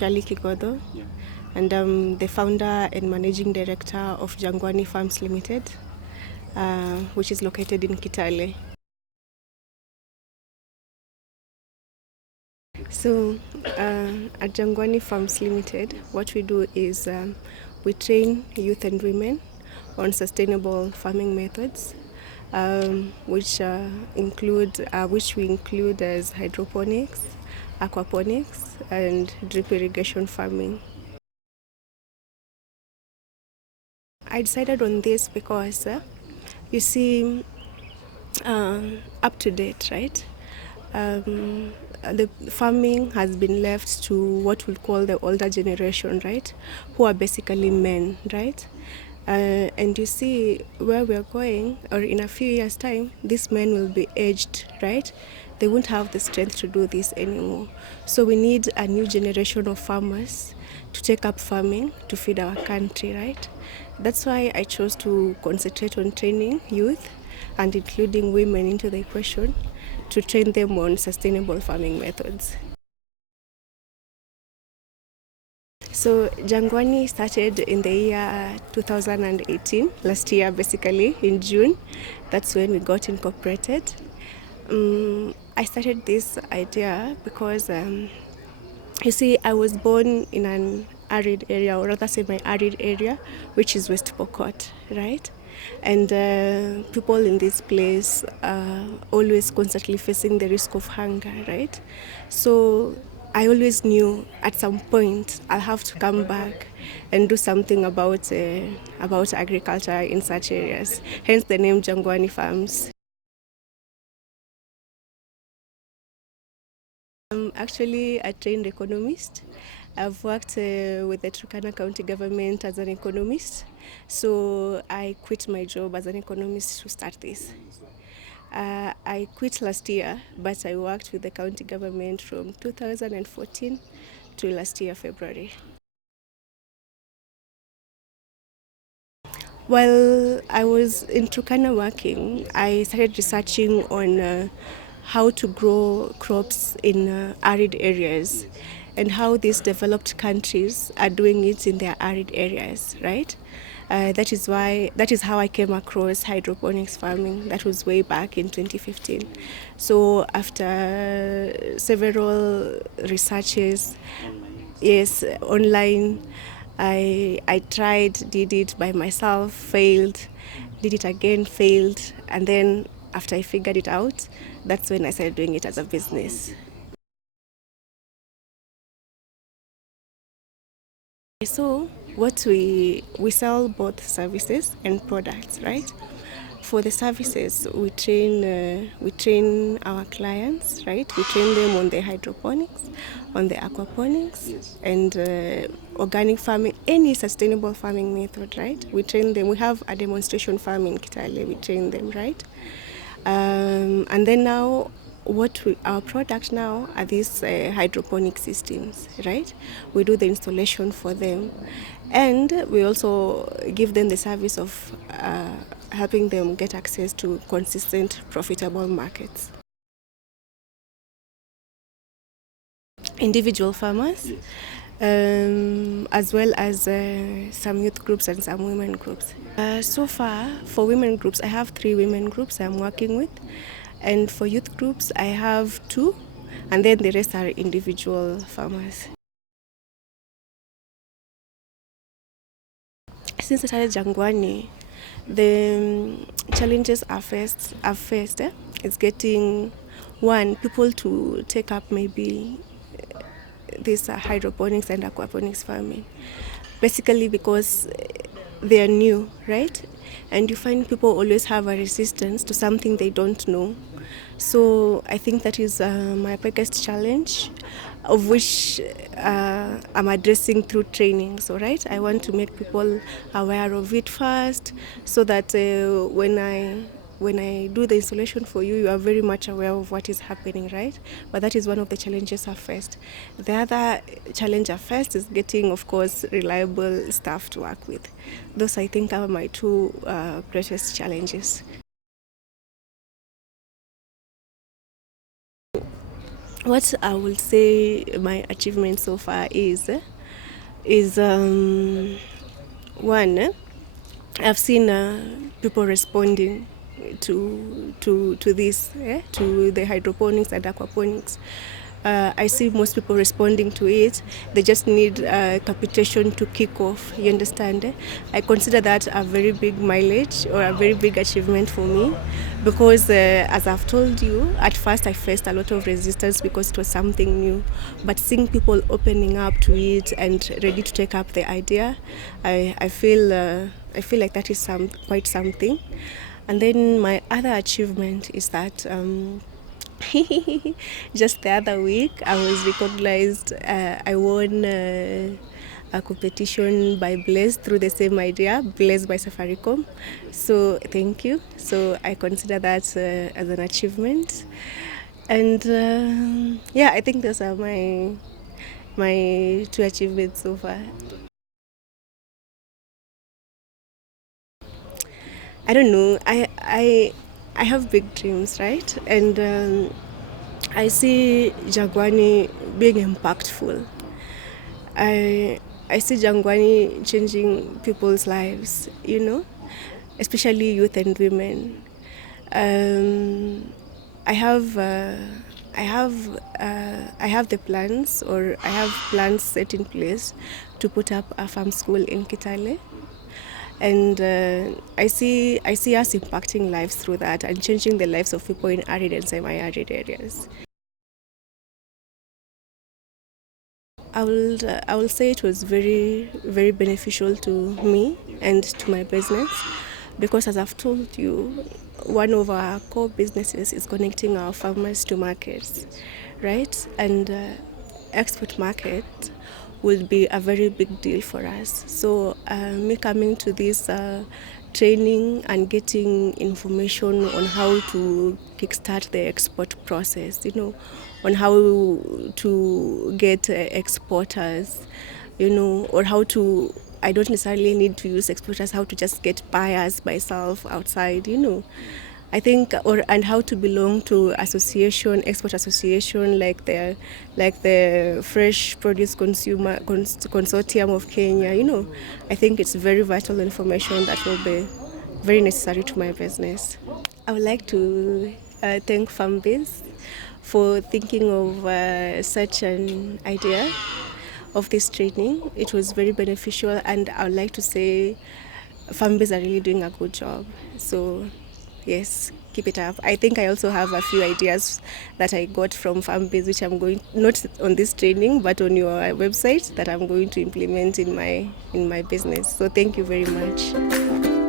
Shali Kigodo, and I'm the founder and managing director of Jangwani Farms Limited, which is located in Kitale. So at Jangwani Farms Limited, what we do is we train youth and women on sustainable farming methods, which we include as hydroponics, aquaponics, and drip irrigation farming. I decided on this because you see, up to date, right? The farming has been left to what we call the older generation, right? Who are basically men, right? And you see where we're going, or in a few years' time, these men will be aged, right? They won't have the strength to do this anymore. So we need a new generation of farmers to take up farming to feed our country, right? That's why I chose to concentrate on training youth and including women into the equation to train them on sustainable farming methods. So Jangwani started in the year 2018, last year basically, in June. That's when we got incorporated. I started this idea because you see, I was born in an arid area, or rather semi-arid area, which is West Pokot, right? And people in this place are always constantly facing the risk of hunger, right? So I always knew at some point I'll have to come back and do something about agriculture in such areas. Hence the name Jangwani Farms. I'm actually a trained economist. I've worked with the Turkana County government as an economist. So I quit my job as an economist to start this. I quit last year, but I worked with the county government from 2014 to last year, February. While I was in Turkana working, I started researching on how to grow crops in arid areas and how these developed countries are doing it in their arid areas, right? That is how I came across hydroponics farming. That was way back in 2015. So after several researches, yes, online, I tried, did it by myself, failed, did it again, failed, and then after I figured it out, that's when I started doing it as a business. So what we sell both services and products, right? For the services, we train our clients, right? We train them on the hydroponics, on the aquaponics, and organic farming, any sustainable farming method, right? We train them. We have a demonstration farm in Kitale. We train them, right? And then now our product now are these hydroponic systems, right? We do the installation for them, and we also give them the service of helping them get access to consistent, profitable markets. Individual farmers, as well as some youth groups and some women groups. So far, for women groups, I have 3 women groups I'm working with. And for youth groups, I have 2, and then the rest are individual farmers. Since I started Jangwani, the challenges I've faced is getting, one, people to take up maybe this hydroponics and aquaponics farming. Basically because they are new, right? And you find people always have a resistance to something they don't know. So I think that is my biggest challenge, of which I'm addressing through training. So, right, I want to make people aware of it first, so that when I do the installation for you, you are very much aware of what is happening, right? But that is one of the challenges I faced. The other challenge I faced is getting, of course, reliable staff to work with. Those, I think, are my 2 greatest challenges. what I would say my achievement so far is one. I've seen people responding to this, to the hydroponics and aquaponics. I see most people responding to it. They just need capitation to kick off. You understand? I consider that a very big mileage or a very big achievement for me, because as I've told you, at first I faced a lot of resistance because it was something new. But seeing people opening up to it and ready to take up the idea, I feel like that is quite something. And then my other achievement is that. Just the other week, I was recognized. I won a competition by Blaze through the same idea, Blaze by Safaricom. So thank you. So I consider that as an achievement. And yeah, I think those are my two achievements so far. I don't know. I have big dreams, right? And I see Jangwani being impactful. I see Jangwani changing people's lives, especially youth and women. Um, I have I have the plans, or I have plans set in place to put up a farm school in Kitale, and I see us impacting lives through that and changing the lives of people in arid and semi-arid areas. I will say it was very, very beneficial to me and to my business, because, as I've told you, one of our core businesses is connecting our farmers to markets, right? And export market will be a very big deal for us. So me coming to this training and getting information on how to kickstart the export process, on how to get exporters, or how to, I don't necessarily need to use exporters, how to just get buyers myself outside, I think, and how to belong to export association, like the Fresh Produce Consumer Consortium of Kenya. I think it's very vital information that will be very necessary to my business. I would like to thank Farmbiz for thinking of such an idea of this training. It was very beneficial, and I would like to say Farmbiz are really doing a good job. So, yes, keep it up. I think I also have a few ideas that I got from Farmbiz, which I'm going, not on this training, but on your website, that I'm going to implement in my business. So, thank you very much.